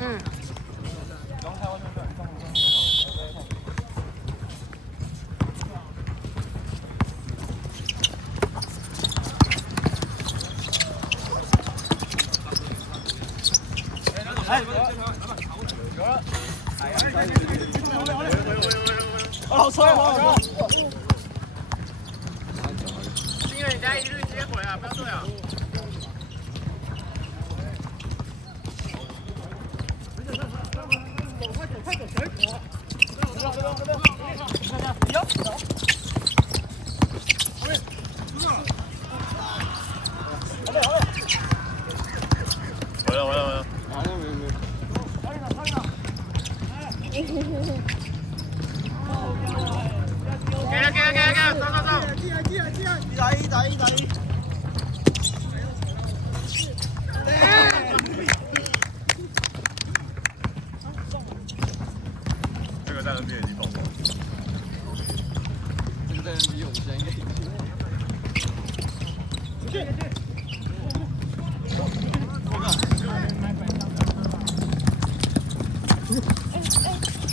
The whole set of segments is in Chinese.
嗯。哎，有了！哎呀，好帅啊！因为你等下一律直接回啊，不要对啊。快走，谁？回来。给了，走。这个在 NBA 已经懂过。这个在 NBA 我们现在应该已经。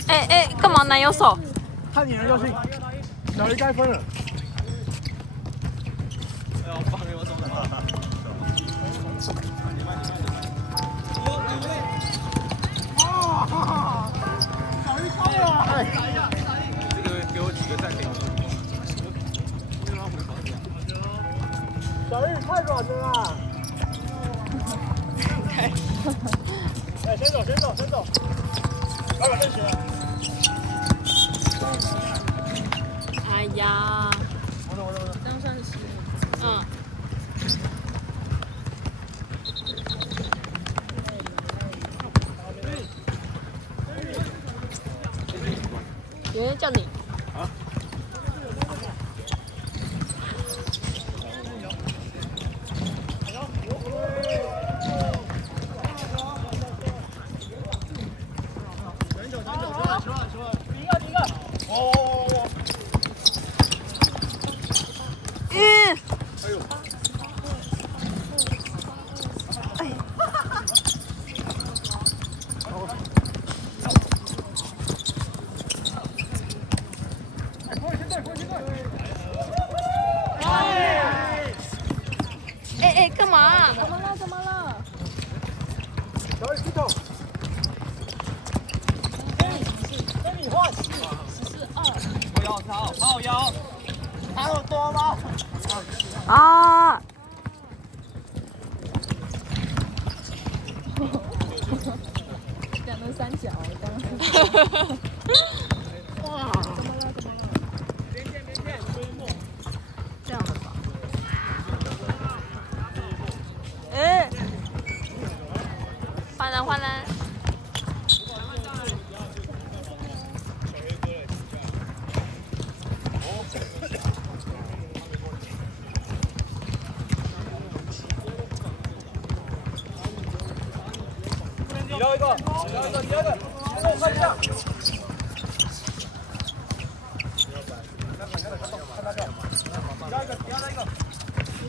哎，干嘛男友手？看你的就行，小鱼该分了。放给我走了。小鱼高了！这个给我几个赞给你。小鱼太软了啦！哎，先走。老板认识了。哎呀，我这样算是嗯。有人叫你。啊？第一个。哦。哎呦。哎，干嘛？怎么了？小雨，出手！跟你换。14-2。靠腰，还有多吗？啊！两个三角，刚。哇！怎么了？边线，这样的吧？哎，换人。你要一个，第二个，我看一下。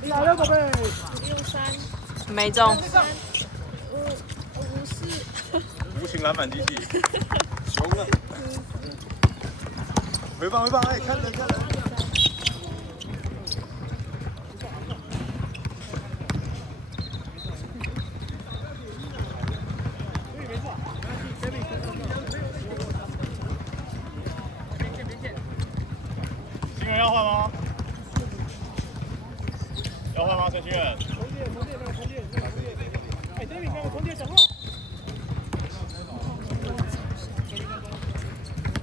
第二个呗。63。没中。无情篮板机器。熊了。回放，哎，看人。新人要换吗？要换吗，陈新人？重建。哎，David，那个重建讲话。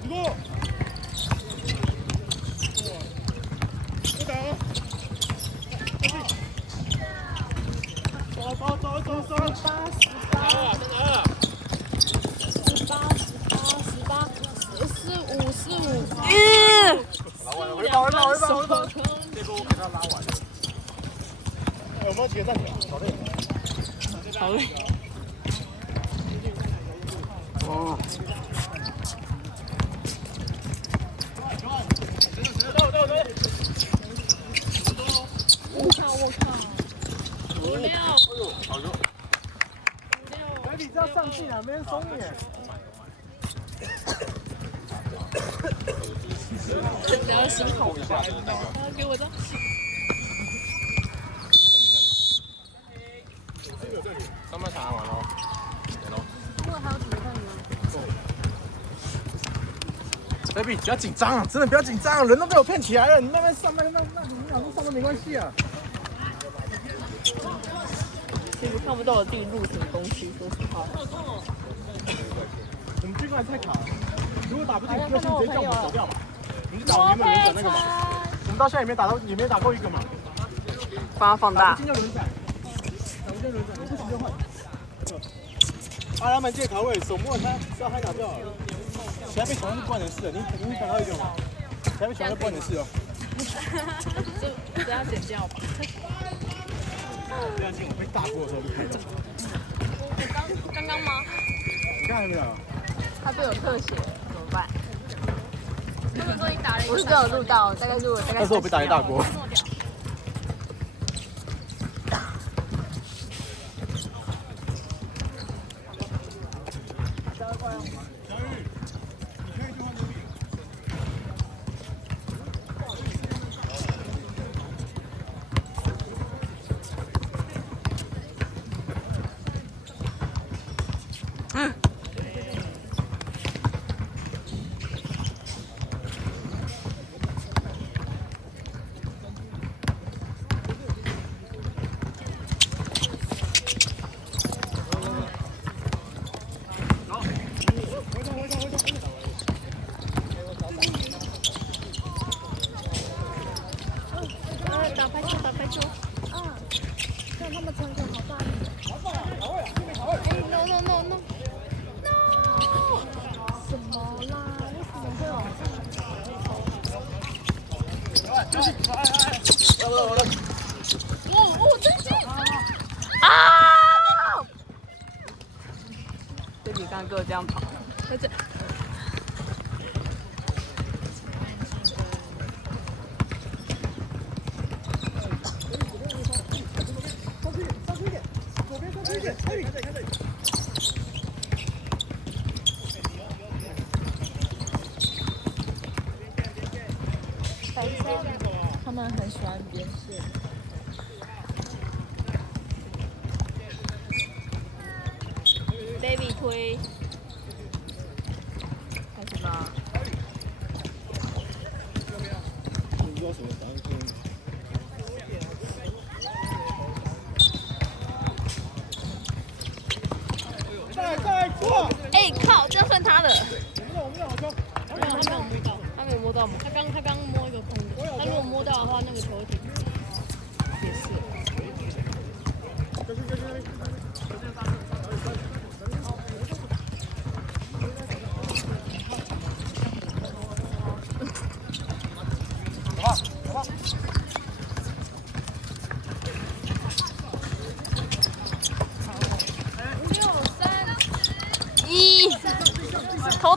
一个。不打了。走。回跑！这个我给他拉完了。有没有几个暂停？好累。哦。我靠！5-6。好球！力，这要上进啊，没人松你。等下心口一下，给我的。上半场完了。如果还有什么饭吗？ baby， 不要紧张，真的不要紧张，人都被我骗起来了，你慢慢上，那2秒钟上都没关系啊。其实看不到我自己录什么东西，说实话。我们这关太卡了，如果打不进，就先直接叫我们走掉嘛。我们就打我们原本轮转那个嘛。我们到现在也没打够一个嘛。把它放大。今天轮转，打不进轮转，不行就换。他们借卡位，手摸他，知道他打就好了。 其他被抢到是不关你的事，你想到一个吗？其他被抢到不关你的事哦。就等下剪掉吧。这样进我被大过的时候就看到。刚刚吗？你看到没有？他对我特写怎么办？他们说你打了一个。我是只有录到，大概录了大概。但是我被打一大锅。打排球，打排球。嗯，让他们传球好大力。哎 ，no no no no no！ 什么啦？为什么会往上？哦，真进！啊！这比刚刚给我这样跑。而且。 他们很喜欢边线。Baby 推，开始吧。不知道什么答案。再错！哎靠，这样算他的。我们好球。没有，他没有摸到，他没有摸到吗？他刚摸一个空的，他如果摸到的话，那个球会停。也是。6、3、1，投！